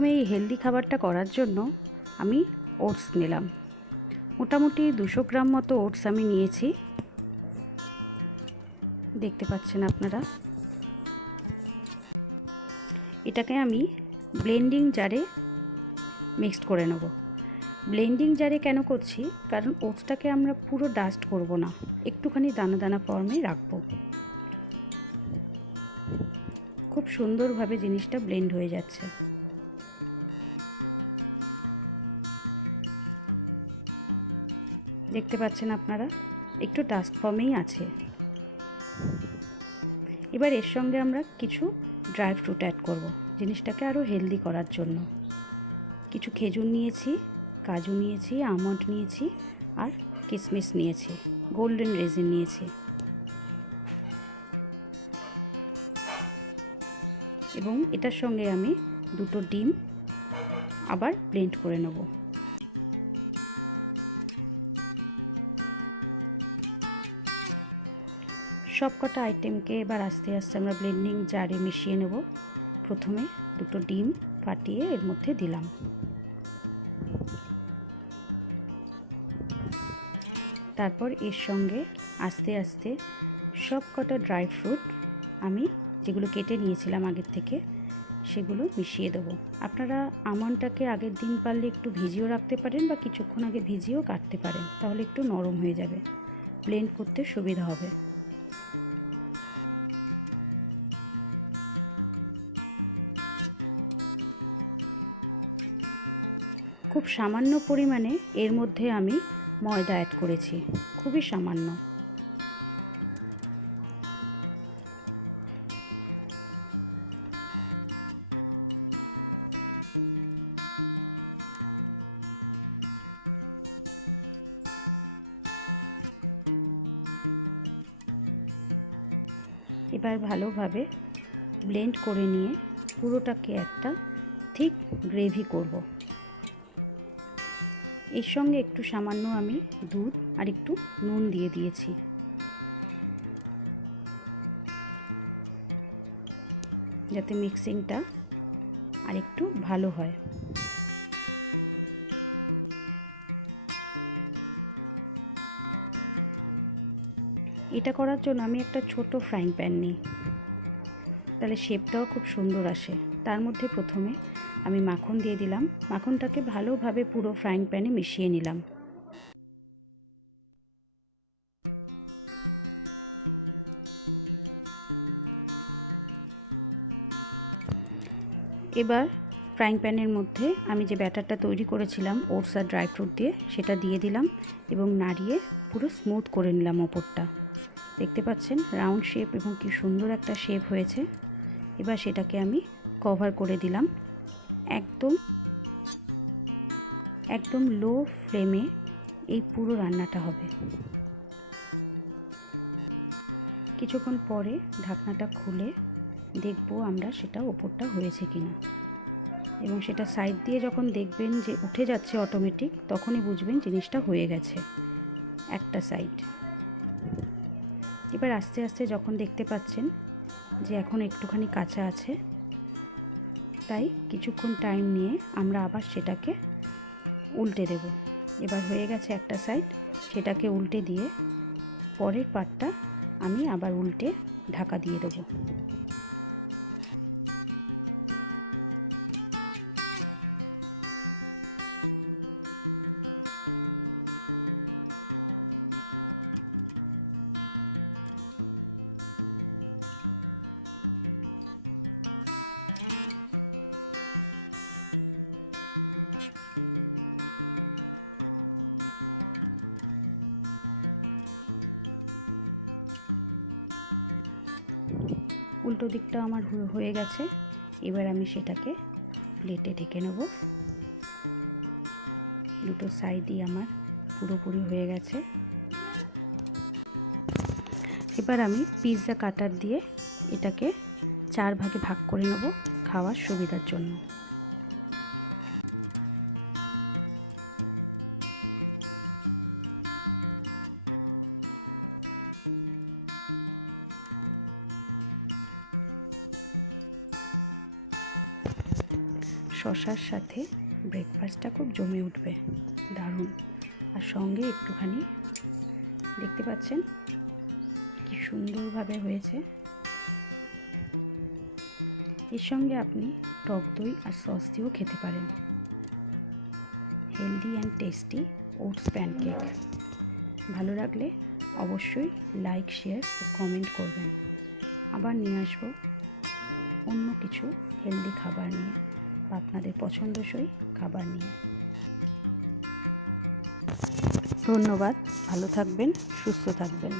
প্রথমে এই হেলদি খাবারটা করার জন্য আমি ওটস নিলাম। মোটামুটি 200 গ্রাম মতো ওটস আমি নিয়েছি, দেখতে পাচ্ছেন আপনারা। এটাকে আমি ব্লেন্ডিং জারে মিক্সড করে নেব। ব্লেন্ডিং জারে কেন করছি, কারণ ওটসটাকে আমরা পুরো ডাস্ট করব না, একটুখানি দানা দানা ফর্মে রাখবো। খুব সুন্দরভাবে জিনিসটা ব্লেন্ড হয়ে যাচ্ছে। দেখতে পাচ্ছেন আপনারা, একটু ডাস্ট ফর্মেই আছে। এবার এর সঙ্গে আমরা কিছু ড্রাই ফ্রুট অ্যাড করব জিনিসটাকে আরও হেলদি করার জন্য। কিছু খেজুর নিয়েছি, কাজু নিয়েছি, আমন্ড নিয়েছি, আর কিশমিশ নিয়েছি, গোল্ডেন রেজিন নিয়েছি। এবং এটার সঙ্গে আমি 2টো ডিম আবার ব্লেন্ড করে নেব। সব কটা আইটেমকে এবার আস্তে আস্তে আমরা ব্লেন্ডিং জারে মিশিয়ে নেব। প্রথমে 2টো ডিম ফাটিয়ে এর মধ্যে দিলাম। তারপর এর সঙ্গে আস্তে আস্তে সব কটা ড্রাই ফ্রুট আমি যেগুলো কেটে নিয়েছিলাম আগের থেকে সেগুলো মিশিয়ে দেবো। আপনারা আমন্ডটাকে আগের দিন পারলে একটু ভিজিয়েও রাখতে পারেন বা কিছুক্ষণ আগে ভিজিয়েও কাটতে পারেন, তাহলে একটু নরম হয়ে যাবে, ব্লেন্ড করতে সুবিধা হবে। খুব সামান্য পরিমাণে এর মধ্যে আমি ময়দা অ্যাড করেছি, খুবই সামান্য। এবার ভালোভাবে ব্লেন্ড করে নিয়ে পুরোটাকে একটা ঠিক গ্রেভি করব। এর সঙ্গে একটু সামান্য আমি দুধ আর একটু নুন দিয়ে দিয়েছি। যাতে মিক্সিংটা আর একটু ভালো হয়। এটা করার জন্য আমি একটা ছোট ফ্রাইং প্যান নিই, তাহলে শেপটাও খুব সুন্দর আসে। তার মধ্যে প্রথমে আমি মাখন দিয়ে দিলাম। মাখনটাকে ভালোভাবে পুরো ফ্রাইং প্যানে মিশিয়ে নিলাম। এবার ফ্রাইং প্যানের মধ্যে আমি যে ব্যাটারটা তৈরি করেছিলাম ওটস আর ড্রাই ফ্রুট দিয়ে, সেটা দিয়ে দিলাম এবং নাড়িয়ে পুরো স্মুথ করে নিলাম ওপরটা। দেখতে পাচ্ছেন রাউন্ড শেপ এবং কি সুন্দর একটা শেপ হয়েছে। এবার সেটাকে আমি কভার করে দিলাম। একদম লো ফ্লেমে এই পুরো রান্নাটা হবে। কিছুক্ষণ পরে ঢাকনাটা খুলে দেখব আমরা সেটা ওপরটা হয়েছে কিনা, এবং সেটা সাইড দিয়ে যখন দেখবেন যে উঠে যাচ্ছে অটোমেটিক, তখনই বুঝবেন জিনিসটা হয়ে গেছে একটা সাইড। এবার আস্তে আস্তে যখন দেখতে পাচ্ছেন যে এখন একটুখানি কাঁচা আছে, তাই কিছুক্ষণ টাইম নিয়ে আমরা আবার সেটাকে উল্টে দেব। এবার হয়ে গেছে একটা সাইড, সেটাকে উল্টে দিয়ে পরের পার্টটা আমি আবার উল্টে ঢাকা দিয়ে দেবো। উল্টো দিকটা আমার হয়ে গেছে। এবার আমি সেটাকে প্লেটে ঢেকে নেব। দুটো সাইডই আমার পুরোপুরি হয়ে গেছে। এবার আমি পিৎজা কাটার দিয়ে এটাকে 4 ভাগে ভাগ করে নেব খাওয়ার সুবিধার জন্য। শসার সাথে ব্রেকফাস্টটা খুব জমে উঠবে, দারুণ। আর সঙ্গে একটুখানি দেখতে পাচ্ছেন কি সুন্দরভাবে হয়েছে। এর সঙ্গে আপনি টক দই আর সস দিয়েও খেতে পারেন। Healthy and tasty oats pancake. ভালো লাগলে অবশ্যই লাইক, শেয়ার ও কমেন্ট করবেন। আবার নিয়ে আসবো অন্য কিছু হেলদি খাবার নিয়ে বা আপনাদের পছন্দসই খাবার নিয়ে। ধন্যবাদ, ভালো থাকবেন, সুস্থ থাকবেন।